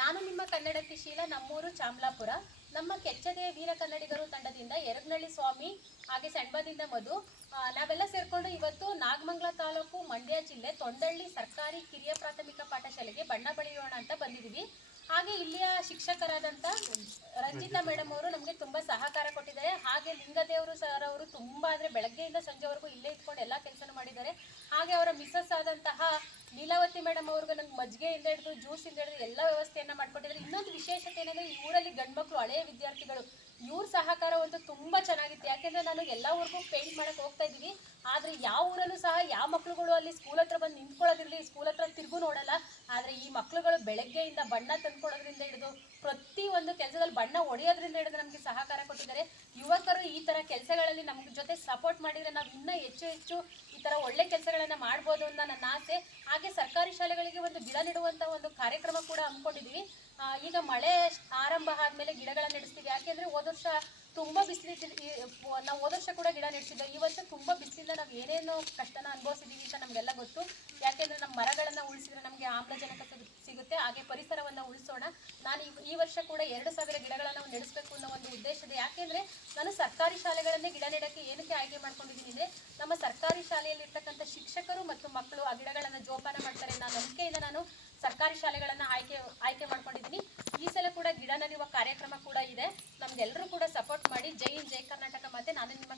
ನಾನು ನಿಮ್ಮ ಕನ್ನಡತಿ ಶೀಲ, ನಮ್ಮೂರು ಚಾಮಲಾಪುರ. ನಮ್ಮ ಕೆಚ್ಚದೆ ವೀರ ಕನ್ನಡಿಗರು ತಂಡದಿಂದ ಎರಗನಹಳ್ಳಿ ಸ್ವಾಮಿ ಹಾಗೆ ಸೆಣಬದಿಂದ ಮಧು ನಾವೆಲ್ಲ ಸೇರ್ಕೊಂಡು ಇವತ್ತು ನಾಗಮಂಗಲ ತಾಲೂಕು ಮಂಡ್ಯ ಜಿಲ್ಲೆ ತೊಂಡಳ್ಳಿ ಸರ್ಕಾರಿ ಕಿರಿಯ ಪ್ರಾಥಮಿಕ ಪಾಠಶಾಲೆಗೆ ಬಣ್ಣ ಬಳಿಯೋಣ ಅಂತ ಬಂದಿದ್ದೀವಿ. ಹಾಗೆ ಇಲ್ಲಿಯ ಶಿಕ್ಷಕರಾದಂಥ ರಂಜಿತಾ ಮೇಡಮ್ ಅವರು ನಮಗೆ ತುಂಬ ಸಹಕಾರ ಕೊಟ್ಟಿದ್ದಾರೆ. ಹಾಗೆ ಲಿಂಗದೇವರು ಸರ್ ಅವರು ತುಂಬ ಅಂದರೆ ಬೆಳಗ್ಗೆಯಿಂದ ಸಂಜೆವರೆಗೂ ಇಲ್ಲೇ ಇಟ್ಕೊಂಡು ಎಲ್ಲ ಕೆಲಸನೂ ಮಾಡಿದ್ದಾರೆ. ಹಾಗೆ ಅವರ ಮಿಸ್ಸಸ್ ಆದಂತಹ ಲೀಲಾವತಿ ಮೇಡಮ್ ಅವ್ರಿಗೆ ನಂಗೆ ಮಜ್ಜಿಗೆಯಿಂದ ಹಿಡಿದು ಜ್ಯೂಸಿಂದ ಹಿಡಿದು ಎಲ್ಲ ವ್ಯವಸ್ಥೆಯನ್ನು ಮಾಡಿಕೊಟ್ಟಿದ್ದಾರೆ. ಇನ್ನೊಂದು ವಿಶೇಷತೆ ಏನಂದರೆ ಈ ಊರಲ್ಲಿ ಗಂಡ್ಮಕ್ಳು ಹಳೆಯ ವಿದ್ಯಾರ್ಥಿಗಳು ಇವ್ರ ಸಹಕಾರ ಒಂದು ತುಂಬ ಚೆನ್ನಾಗಿತ್ತು. ಯಾಕೆಂದರೆ ನಾನು ಎಲ್ಲ ಊರಿಗೂ ಪೇಂಟ್ ಮಾಡೋಕ್ಕೆ ಹೋಗ್ತಾ ಇದ್ದೀವಿ. ಆದರೆ ಯಾವ ಊರಲ್ಲೂ ಸಹ ಯಾವ ಮಕ್ಳುಗಳು ಅಲ್ಲಿ ಸ್ಕೂಲ್ ಹತ್ರ ಬಂದು ನಿಂತ್ಕೊಳ್ಳೋದಿರಲಿ, ಸ್ಕೂಲ್ ಹತ್ರ ತಿರುಗು ನೋಡಲ್ಲ. ಆದರೆ ಈ ಮಕ್ಳುಗಳು ಬೆಳಗ್ಗೆಯಿಂದ ಬಣ್ಣ ತಂದ್ಕೊಡೋದ್ರಿಂದ ಹಿಡಿದು ಪ್ರತಿಯೊಂದು ಕೆಲಸದಲ್ಲಿ ಬಣ್ಣ ಹೊಡೆಯೋದ್ರಿಂದ ಹಿಡಿದು ನಮಗೆ ಸಹಕಾರ ಕೊಟ್ಟಿದ್ದಾರೆ. ಯುವಕರು ಈ ಥರ ಕೆಲಸಗಳಲ್ಲಿ ನಮ್ಮ ಜೊತೆ ಸಪೋರ್ಟ್ ಮಾಡಿದರೆ ನಾವು ಇನ್ನೂ ಹೆಚ್ಚು ಹೆಚ್ಚು ಈ ಥರ ಒಳ್ಳೆ ಕೆಲಸಗಳನ್ನು ಮಾಡ್ಬೋದು ಅಂತ ನನ್ನ ಆಸೆ. ಹಾಗೆ ಸರ್ಕಾರಿ ಶಾಲೆಗಳಿಗೆ ಒಂದು ಗಿಡ ನೆಡುವಂಥ ಒಂದು ಕಾರ್ಯಕ್ರಮ ಕೂಡ ಹಮ್ಮಿಕೊಂಡಿದ್ದೀವಿ. ಈಗ ಮಳೆ ಆರಂಭ ಆದಮೇಲೆ ಗಿಡಗಳನ್ನು ನೆಡೆಸ್ತೀವಿ. ಯಾಕೆಂದರೆ ಹೋದ ವರ್ಷ ತುಂಬ ಬಿಸಿಲಿದ್ದು ನಾವು ಹೋದ ವರ್ಷ ಕೂಡ ಗಿಡ ನೆಡೆಸಿದ್ದೆ. ಈ ವರ್ಷ ತುಂಬ ಬಿಸಿಲಿಂದ ನಾವು ಏನೇನೋ ಕಷ್ಟನ ಅನುಭವಿಸಿದ್ದೀವಿ ಅಂತ ನಮಗೆಲ್ಲ ಗೊತ್ತು. ಯಾಕೆಂದರೆ ನಮ್ಮ ಮರಗಳನ್ನು ಉಳಿಸಿದ್ರೆ ನಮಗೆ ಆಮ್ಲಜನಕ ಸಿಗುತ್ತೆ. ಹಾಗೆ ಪರಿಸರವನ್ನು ಉಳಿಸೋಣ. ನಾನು ಈ ವರ್ಷ ಕೂಡ 2000 ಗಿಡಗಳನ್ನು ನೆಡೆಸಬೇಕು ಅನ್ನೋ ಒಂದು ಉದ್ದೇಶ ಇದೆ. ಯಾಕೆಂದರೆ ನಾನು ಸರ್ಕಾರಿ ಶಾಲೆಗಳನ್ನೇ ಗಿಡ ನೆಡೋಕ್ಕೆ ಏನಕ್ಕೆ ಆಯ್ಕೆ ಮಾಡ್ಕೊಂಡಿದ್ದೀನಿ ಅಂದರೆ ನಮ್ಮ ಸರ್ಕಾರಿ ಶಾಲೆಯಲ್ಲಿರ್ತಕ್ಕಂಥ ಶಿಕ್ಷಕರು ಮತ್ತು ಮಕ್ಕಳು ಆ ಗಿಡಗಳನ್ನು ಜೋಪಾನ ಮಾಡ್ತಾರೆ ಅನ್ನೋ ನಂಬಿಕೆಯಿಂದ ನಾನು ಸರ್ಕಾರಿ ಶಾಲೆಗಳನ್ನು ಆಯ್ಕೆ ಮಾಡ್ಕೊಂಡಿದ್ದೀನಿ. ಈ ಸಲ ಕೂಡ ಗಿಡ ನೆಡುವ ಕಾರ್ಯಕ್ರಮ ಕೂಡ ಇದೆ. ನಮಗೆಲ್ಲರೂ ಕೂಡ ಸಪೋರ್ಟ್ ಮಾಡಿ. ಜೈ ಹಿಂದ್, ಜೈ ಕರ್ನಾಟಕ. ಮತ್ತು ನಾನು ನಿಮ್ಮ